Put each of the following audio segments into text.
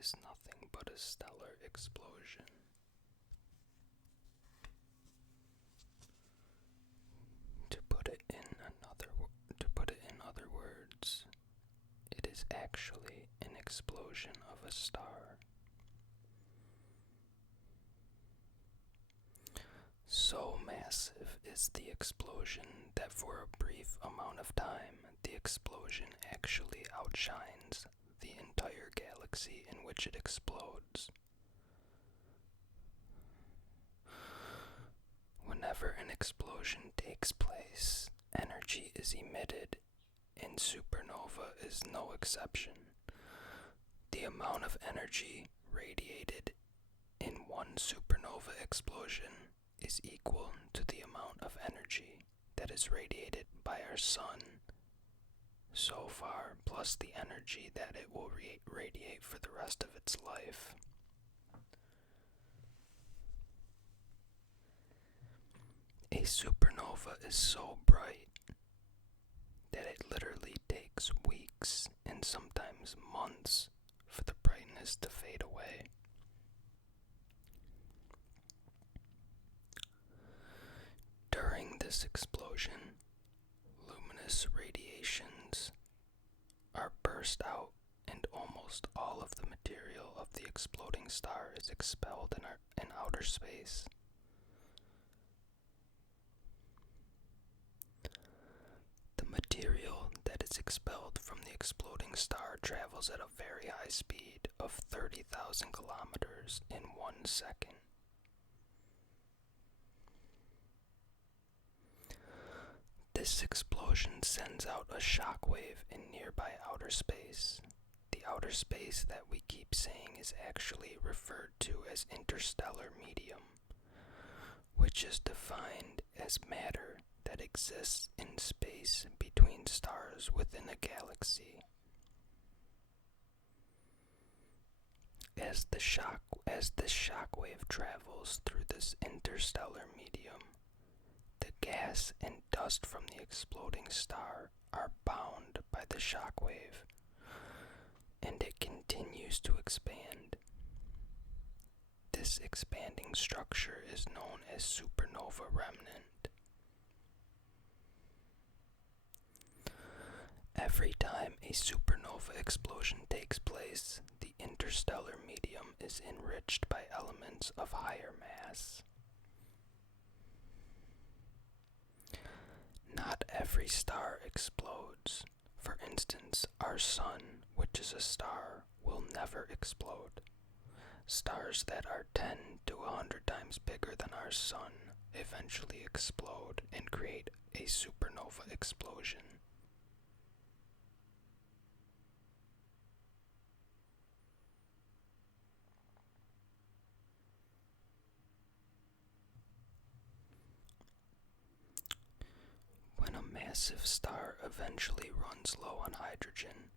is nothing but a stellar explosion. To put it in other words, it is actually an explosion of a star. So massive is the explosion that for a brief amount of time, the explosion actually outshines the entire galaxy in which it explodes. Whenever an explosion takes place, energy is emitted, and supernova is no exception. The amount of energy radiated in one supernova explosion is equal to the amount of energy that is radiated by our sun so far, plus the energy that it will radiate for the rest of its life. A supernova is so bright that it literally takes weeks and sometimes months for the brightness to fade away. During this explosion, luminous radiations are burst out and almost all of the material of the exploding star is expelled in outer space. The material that is expelled from the exploding star travels at a very high speed of 30,000 kilometers in 1 second. This explosion sends out a shockwave in nearby outer space. The outer space that we keep saying is actually referred to as interstellar medium, which is defined as matter that exists in space between stars within a galaxy. As this shockwave travels through this interstellar medium, the gas and dust from the exploding star are bound by the shockwave, and it continues to expand. This expanding structure is known as supernova remnant. Every time a supernova explosion takes place, the interstellar medium is enriched by elements of higher mass. Not every star explodes. For instance, our sun, which is a star, will never explode. Stars that are 10 to 100 times bigger than our sun eventually explode and create a supernova explosion. When a massive star eventually runs low on hydrogen,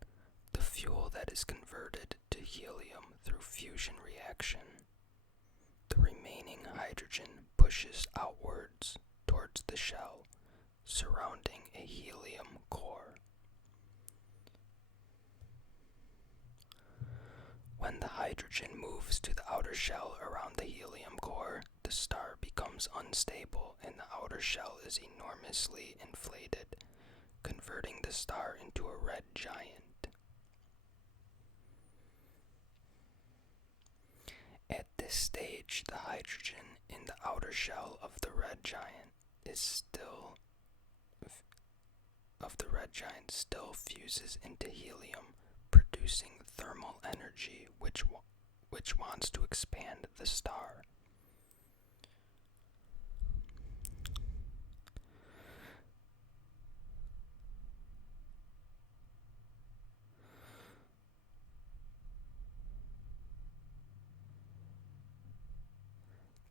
the fuel that is converted to helium through fusion reaction, the remaining hydrogen pushes outwards towards the shell, surrounding a helium core. When the hydrogen moves to the outer shell around the helium core, the star becomes unstable and the outer shell is enormously inflated, converting the star into a red giant. At this stage, the hydrogen in the outer shell of the red giant still fuses into helium, producing thermal energy which wants to expand the star.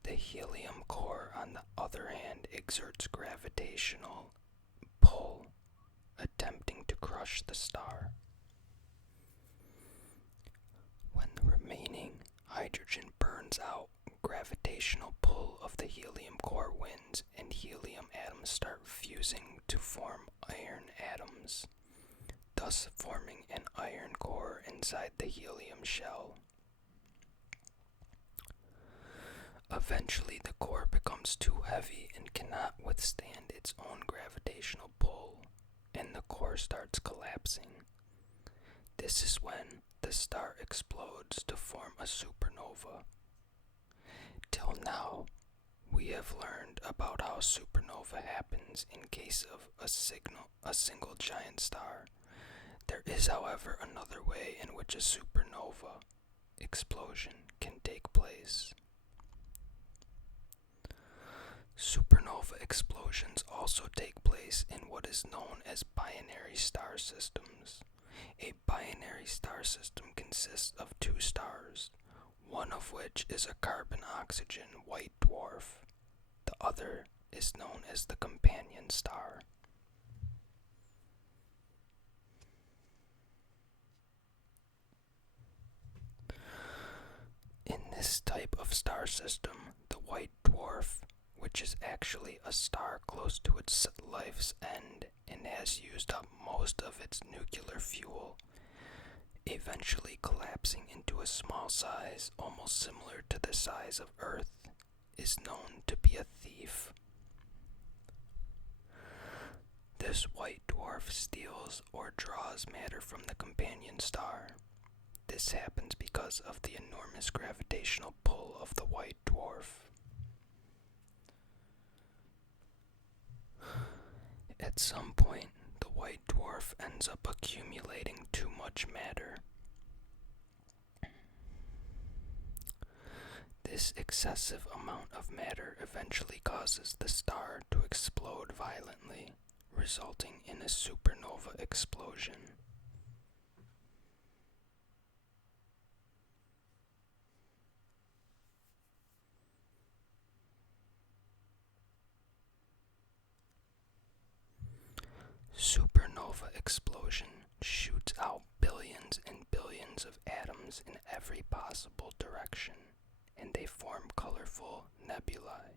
The helium core, on the other hand, exerts gravitational pull, attempting to crush the star. When the remaining hydrogen burns out, gravitational pull of the helium core wins, and helium atoms start fusing to form iron atoms, thus forming an iron core inside the helium shell. Eventually, the core becomes too heavy and cannot withstand its own gravitational pull, and the core starts collapsing. This is when the star explodes to form a supernova. Till now, we have learned about how supernova happens in case of a single giant star. There is, however, another way in which a supernova explosion can take place. Supernova explosions also take place in what is known as binary star systems. A binary star system consists of two stars, one of which is a carbon-oxygen white dwarf. The other is known as the companion star. In this type of star system, the white dwarf, which is actually a star close to its life's end and has used up most of its nuclear fuel, eventually collapsing into a small size almost similar to the size of Earth, is known to be a thief. This white dwarf steals or draws matter from the companion star. This happens because of the enormous gravitational pull of the white dwarf. At some point, the white dwarf ends up accumulating too much matter. This excessive amount of matter eventually causes the star to explode violently, resulting in a supernova explosion. Supernova explosion shoots out billions and billions of atoms in every possible direction, and they form colorful nebulae.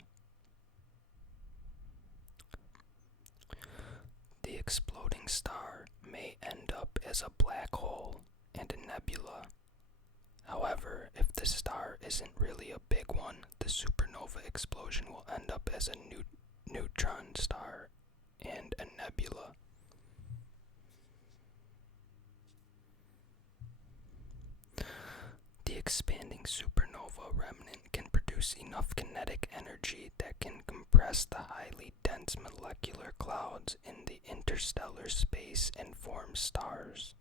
The exploding star may end up as a black hole and a nebula. However, if the star isn't really a big one, the supernova explosion will end up as a neutron star and a nebula. The expanding supernova remnant can produce enough kinetic energy that can compress the highly dense molecular clouds in the interstellar space and form stars.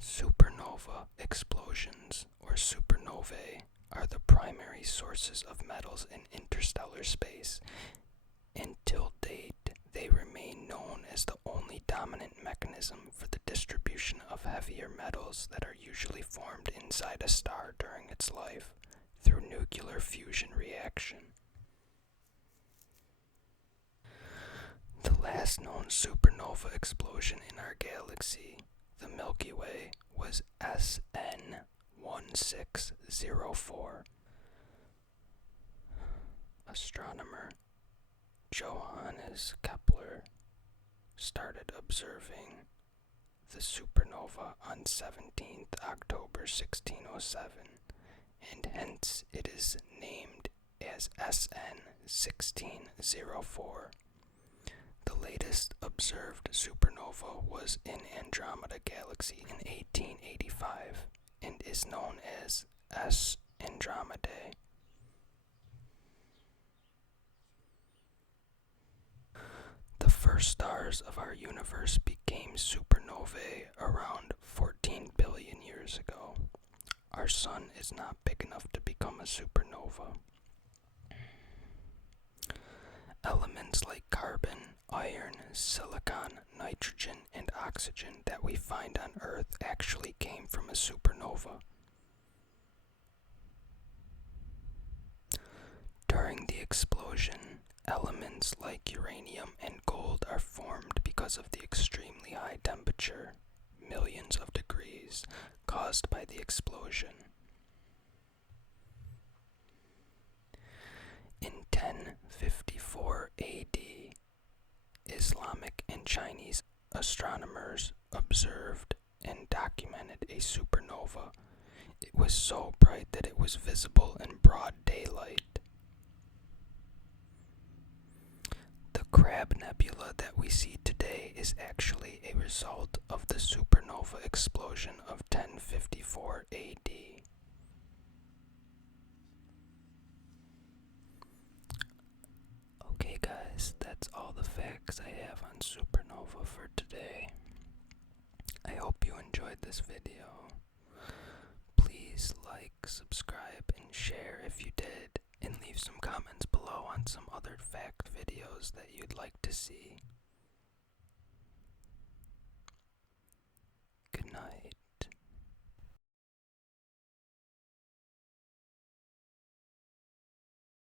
Supernova explosions, or supernovae, are the primary sources of metals in interstellar space. Until date, they remain known as the only dominant mechanism for the distribution of heavier metals that are usually formed inside a star during its life through nuclear fusion reaction. The last known supernova explosion in our galaxy, the Milky Way, was SN 1604. Astronomer Johannes Kepler started observing the supernova on 17th October 1607, and hence it is named as SN 1604. The latest observed supernova was in Andromeda Galaxy in 1885 and is known as S Andromedae. The first stars of our universe became supernovae around 14 billion years ago. Our sun is not big enough to become a supernova. Elements like carbon, iron, silicon, nitrogen, and oxygen that we find on Earth actually came from a supernova. During the explosion, elements like uranium and gold are formed because of the extremely high temperature, millions of degrees, caused by the explosion. In 1054 AD, Islamic and Chinese astronomers observed and documented a supernova It was so bright that it was visible in broad daylight. The Crab Nebula that we see today is actually a result of the supernova explosion of 1054 AD. Okay guys, that's all the facts I have on supernova for today. I hope you enjoyed this video. Please like, subscribe, and share if you did, and leave some comments below on some other fact videos that you'd like to see.